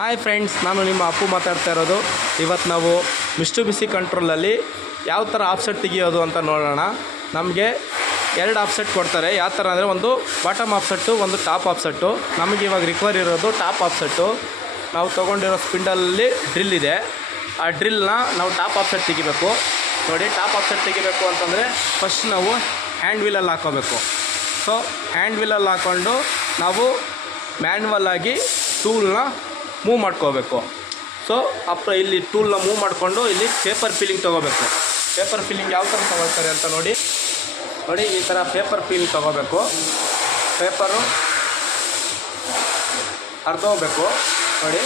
Hi friends, ನಾನು ನಿಮ್ಮ ಅಪ್ಪು ಮಾತಾಡ್ತಾ ಇರೋದು. ಇವತ್ತು ನಾವು ಮಿಸ್ಟು ಬಿಸಿ ಕಂಟ್ರೋಲಲ್ಲಿ ಯಾವ ಥರ ಆಫ್ಸೆಟ್ ತೆಗಿಯೋದು ಅಂತ ನೋಡೋಣ. ನಮಗೆ ಎರಡು ಆಫ್ಸೆಟ್ ಕೊಡ್ತಾರೆ. ಯಾವ ಥರ ಅಂದರೆ ಒಂದು ಬಾಟಮ್ ಆಫ್ಸೆಟ್ಟು, ಒಂದು ಟಾಪ್ ಆಫ್ಸೆಟ್ಟು. ನಮಗೆ ಇವಾಗ ರಿಕ್ವೈರ್ ಇರೋದು ಟಾಪ್ ಆಫ್ಸೆಟ್ಟು. ನಾವು ತೊಗೊಂಡಿರೋ ಸ್ಪಿಂಡಲಲ್ಲಿ ಡ್ರಿಲ್ ಇದೆ. ಆ ಡ್ರಿಲ್ನ ನಾವು ಟಾಪ್ ಆಫ್ಸೆಟ್ ತೆಗಿಬೇಕು. ನೋಡಿ, ಟಾಪ್ ಆಫ್ಸೆಟ್ ತೆಗಿಬೇಕು ಅಂತಂದರೆ ಫಸ್ಟ್ ನಾವು ಹ್ಯಾಂಡ್ ವೀಲಲ್ಲಿ ಹಾಕೋಬೇಕು. ಸೊ ಹ್ಯಾಂಡ್ ವೀಲಲ್ಲಿ ಹಾಕ್ಕೊಂಡು ನಾವು ಮ್ಯಾನ್ಯುವಲ್ಲಾಗಿ ಟೂಲ್ನ ಮೂವ್ ಮಾಡ್ಕೋಬೇಕು. ಸೊ ಇಲ್ಲಿ ಟೂಲ್ನ ಮೂವ್ ಮಾಡಿಕೊಂಡು ಇಲ್ಲಿ ಪೇಪರ್ ಫೀಲಿಂಗ್ ತೊಗೋಬೇಕು. ಪೇಪರ್ ಫೀಲಿಂಗ್ ಯಾವ ಥರ ತೊಗೊಳ್ತಾರೆ ಅಂತ ನೋಡಿ, ಈ ಥರ ಪೇಪರ್ ಫೀಲಿಂಗ್ ತೊಗೋಬೇಕು. ಪೇಪರು ಅರ್ಧೋಗ್ಬೇಕು ನೋಡಿ.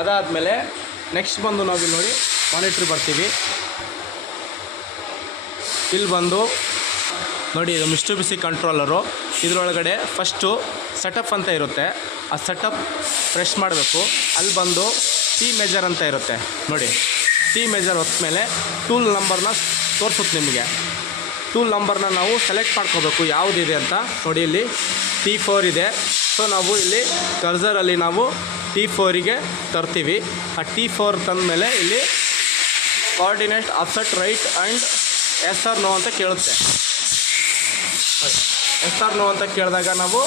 ಅದಾದಮೇಲೆ ನೆಕ್ಸ್ಟ್ ಬಂದು ನಾವು ನೋಡಿ ಮಾನಿಟ್ರ್ ಬರ್ತೀವಿ. ಇಲ್ಲಿ ಬಂದು ನೋಡಿ, ಇದು ಮಿಸ್ಟು ಬಿಸಿ ಕಂಟ್ರೋಲರು. ಇದರೊಳಗಡೆ ಫಸ್ಟು ಸೆಟಪ್ ಅಂತ ಇರುತ್ತೆ. ಆ ಸೆಟಪ್ ಪ್ರೆಸ್ ಮಾಡಬೇಕು. ಅಲ್ಲಿ ಬಂದು ಟಿ ಮೆಜರ್ ಅಂತ ಇರುತ್ತೆ ನೋಡಿ. ಟಿ ಮೆಜರ್ ಹೊತ್ತಮೇಲೆ ಟೂಲ್ ನಂಬರ್ನ ತೋರಿಸುತ್ತೆ ನಿಮಗೆ. ಟೂಲ್ ನಂಬರ್ನ ನಾವು ಸೆಲೆಕ್ಟ್ ಮಾಡ್ಕೋಬೇಕು ಯಾವುದಿದೆ ಅಂತ. ನೋಡಿ, ಇಲ್ಲಿ T4 ಇದೆ. ಸೊ ನಾವು ಇಲ್ಲಿ ಕರ್ಸರಲ್ಲಿ ನಾವು T4ಗೆ ತರ್ತೀವಿ. ಆ T4 ತಂದಮೇಲೆ ಇಲ್ಲಿ coordinate offset right and yes or no ಅಂತ ಕೇಳುತ್ತೆ. ಎಸ್ ಆರ್ ನೋ ಅಂತ ಕೇಳಿದಾಗ ನಾವು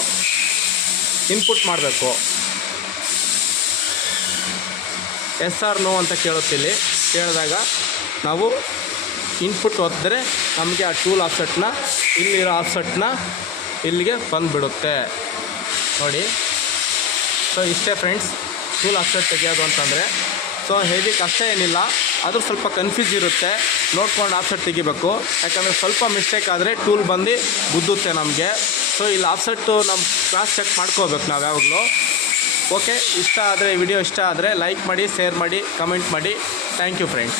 ಇನ್ಪುಟ್ ಮಾಡಬೇಕು. ಎಸ್ ಆರ್ ನೋ ಅಂತ ಕೇಳುತ್ತಿಲ್ಲಿ ಕೇಳಿದಾಗ ನಾವು ಇನ್ಪುಟ್ ಒತ್ತಿದ್ರೆ ನಮಗೆ ಆ ಟೂಲ್ ಆಫ್ಸೆಟ್ನ, ಇಲ್ಲಿರೋ ಆಫ್ಸೆಟ್ನ ಇಲ್ಲಿಗೆ ಬಂದುಬಿಡುತ್ತೆ ನೋಡಿ. ಸೊ ಇಷ್ಟೇ ಫ್ರೆಂಡ್ಸ್, ಟೂಲ್ ಆಫ್ಸೆಟ್ ತೆಗೆಯೋದು ಅಂತಂದರೆ. ಸೊ ಹೆವಿ ಕಷ್ಟ ಏನಿಲ್ಲ, ಆದರೂ ಸ್ವಲ್ಪ ಕನ್ಫ್ಯೂಸ್ ಇರುತ್ತೆ. ನೋಡ್ಕೊಂಡು ಆಫ್ಸೆಟ್ ತೆಗಿಬೇಕು. ಯಾಕಂದರೆ ಸ್ವಲ್ಪ ಮಿಸ್ಟೇಕ್ ಆದರೆ ಟೂಲ್ ಬಂದು ಗುದ್ದುತ್ತೆ ನಮಗೆ. ಸೊ ಇಲ್ಲಿ ಆಫ್ಸೆಟ್ಟು ನಮ್ಮ ಕ್ರಾಸ್ ಚೆಕ್ ಮಾಡ್ಕೋಬೇಕು ನಾವು ಯಾವಾಗಲೂ. ಓಕೆ, ವಿಡಿಯೋ ಇಷ್ಟ ಆದರೆ ಲೈಕ್ ಮಾಡಿ, ಶೇರ್ ಮಾಡಿ, ಕಮೆಂಟ್ ಮಾಡಿ. Thank you friends.